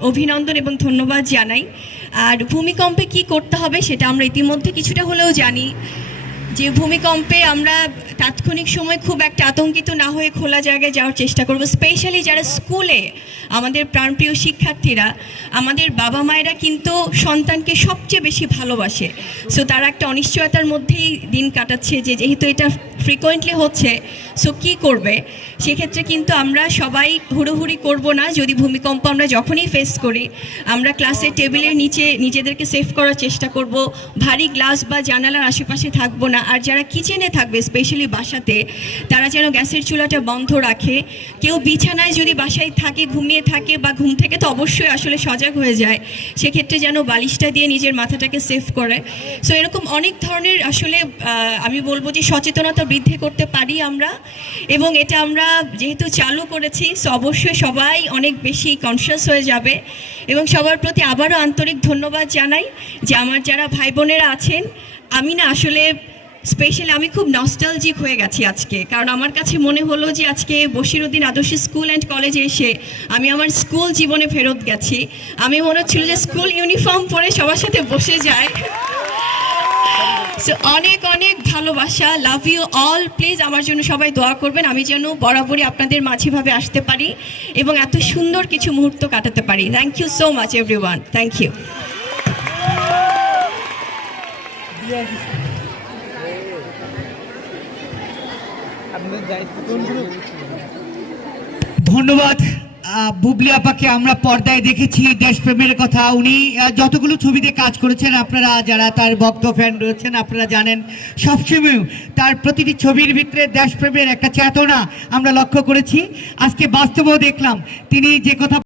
অভিনন্দন এবং ধন্যবাদ জানাই। আর ভূমিকম্পে কি করতে হবে সেটা আমরা ইতিমধ্যে কিছুটা হলেও জানি, যে ভূমিকম্পে আমরা তাৎক্ষণিক সময় খুব একটা আতঙ্কিত না হয়ে খোলা জায়গায় যাওয়ার চেষ্টা করব। স্পেশালি যারা স্কুলে, আমাদের প্রাণপ্রিয় শিক্ষার্থীরা, আমাদের বাবা মায়েরা কিন্তু সন্তানকে সবচেয়ে বেশি ভালোবাসে। সো তারা একটা অনিশ্চয়তার মধ্যেই দিন কাটাচ্ছে যে যেহেতু এটা ফ্রিকোয়েন্টলি হচ্ছে, সো কী করবে। সেক্ষেত্রে কিন্তু আমরা সবাই হুড়োহুড়ি করব না। যদি ভূমিকম্প আমরা যখনই ফেস করি, আমরা ক্লাসের টেবিলের নিচে নিজেদেরকে সেভ করার চেষ্টা করব, ভারী গ্লাস বা জানালার আশেপাশে থাকবো না। আর যারা কিচেনে থাকবে, স্পেশালি বাসাতে, তারা যেন গ্যাসের চুলাটা বন্ধ রাখে। কেউ বিছানায় যদি বাসায় থাকে, ঘুমিয়ে থাকে বা ঘুম থেকে তো অবশ্যই আসলে সজাগ হয়ে যায়, সেক্ষেত্রে যেন বালিশটা দিয়ে নিজের মাথাটাকে সেভ করে। সো এরকম অনেক ধরনের আসলে আমি বলবো যে সচেতনতা বৃদ্ধি করতে পারি আমরা, এবং এটা আমরা যেহেতু চালু করেছি, সো অবশ্যই সবাই অনেক বেশি কনসিয়াস হয়ে যাবে। এবং সবার প্রতি আবারও আন্তরিক ধন্যবাদ জানাই যে আমার যারা ভাই বোনেরা আছেন। আমি না আসলে স্পেশালি আমি খুব নস্টালজিক হয়ে গেছি আজকে, কারণ আমার কাছে মনে হলো যে আজকে বশিরউদ্দিন আদর্শ স্কুল অ্যান্ড কলেজে এসে আমি আমার স্কুল জীবনে ফেরত গেছি। আমি মনে হচ্ছিল যে স্কুল ইউনিফর্ম পরে সবার সাথে বসে যায়। সো অনেক অনেক ভালোবাসা, লাভ ইউ অল। প্লিজ আমার জন্য সবাই দোয়া করবেন, আমি যেন বরাবরই আপনাদের মাঝেভাবে আসতে পারি এবং এত সুন্দর কিছু মুহূর্ত কাটাতে পারি। Thank you so much everyone, thank you. ধন্যবাদ বুবলি আপাকে। আমরা পর্দায় দেখেছি দেশপ্রেমের কথা। উনি যতগুলো ছবিতে কাজ করেছেন, আপনারা যারা তার ভক্ত ফ্যান রয়েছেন আপনারা জানেন, সবসময় তার প্রতিটি ছবির ভিতরে দেশপ্রেমের একটা চেতনা আমরা লক্ষ্য করেছি। আজকে বাস্তবেও দেখলাম তিনি যে কথা